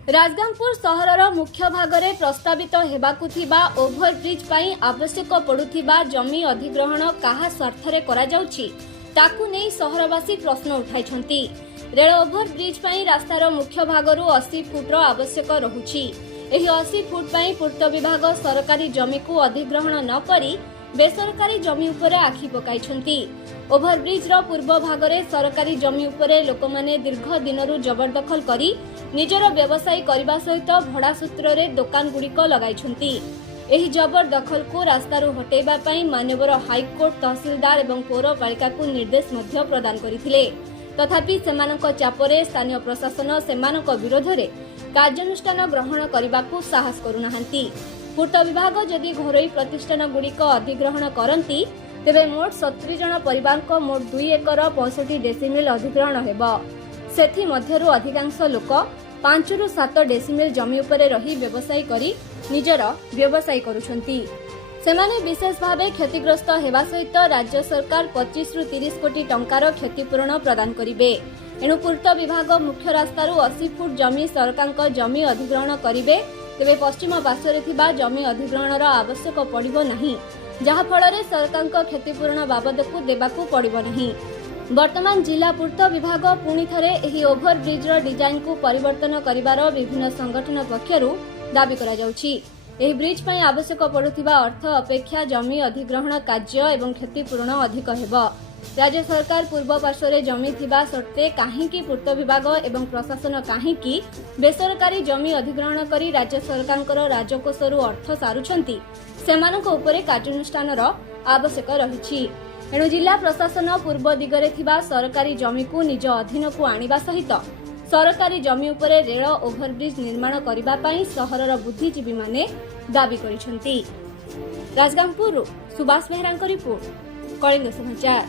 राजगांगपुर सहरर मुख्य भागरे प्रस्तावित हेबाकु थिबा ओभरब्रिज पई आवश्यक पडुथिबा जमी अधिग्रहण काहा स्वार्थरे करा जाउछि ताकु नै सहरवासी प्रश्न उठाइछन्ति। रेल ओभरब्रिज पई रास्तार मुख्य भागरु 80 फुट आवश्यक रहुछि। एही 80 फुट पई पूर्त विभाग सरकारी जमी को अधिग्रहण न करी बेसरकारी जमी उपरे आखि पकाइछन्ति। ओभरब्रिज रो पूर्व भागरे सरकारी जमी उपरे लोकमाने दीर्घ दिनरु जबरदखल करी निजर व्यवसाय करबा सहित भड़ा सूत्र रे दुकान गुड़िक लगाइछन्ति। एही जबरदखल को रास्तारु हटेबा पई माननीय हाईकोर्ट तहसीलदार एवं पौरपालिका को निर्देश मध्य प्रदान करिथिले। तथापि सेमानक चापरे स्थानीय प्रशासन सेमानक विरोध रे कार्यानुष्ठान ग्रहण करबाकू साहस करुनाहांती। पूर्त विभाग जदि घरोई प्रतिष्ठान गुड़िक अधिग्रहण करंती तेबे मोट 70 जन परिवार को मोट 2 एकर 65 डेसिमिल अधिग्रहण हेब। सेथि मध्यरु अधिकांश लोक 5 रु 7 डेसिमिल जमी उपरे रही व्यवसाय करी निजर व्यवसाय करुछंती। सेमाने विशेष भावे क्षतिग्रस्त हेबा सहित राज्य सरकार 25 रु 30 कोटी टंकार क्षतिपूरण प्रदान करिवे। एणु पूर्त विभाग मुख्य रास्तारु 80 फुट जमी सरकारक जमी अधिग्रहण करिवे तेबे पश्चिम पार्श्वरे थिबा जमी अधिग्रहणर आवश्यक पड़िबो नाही, जहा फଳରେ सरकारक क्षतिपूरण बाबदकू देबाकू पड़िबो नाही। वर्तमान जिला पूर्त विभाग पुणी थरे एही ओभरब्रिजर डिजाइन को परिवर्तन करिवार विभिन्न संगठन पक्षरु दाबी करा जाउछि। एही ब्रिज पई आवश्यक पड़ुथिबा अर्थ अपेक्षा जमी अधिग्रहण कार्य एवं क्षतिपूरण अधिक हेबो। राज्य सरकार पूर्व पार्श्वरे जमी थिबा सत्ते काहेकि पूर्त विभाग एवं प्रशासन काहेकि बेसरकारी जमी अधिग्रहण करी राज्य सरकारकर राजकोषरु अर्थ सारुछंती सेमानक उपरे कार्यानुष्ठानर आवश्यक रहिछि। एणु जिला प्रशासन पूर्व दिगरे थिबा सरकारी जमी को निज अधीन को आनिबा सहित सरकारी जमी उपरे रेल ओभरब्रिज निर्माण करिबा पई सहरर बुद्धिजीवी माने दाबी करिसंती। राजगांगपुर सुभाष बेहरांक रिपोर्ट, कलिंग समाचार।